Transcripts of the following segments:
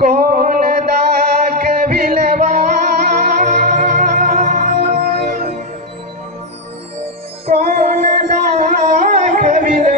कौन दाग भिलवा कौन दाग भिलवा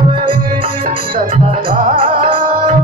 Tata Tata Tata Tata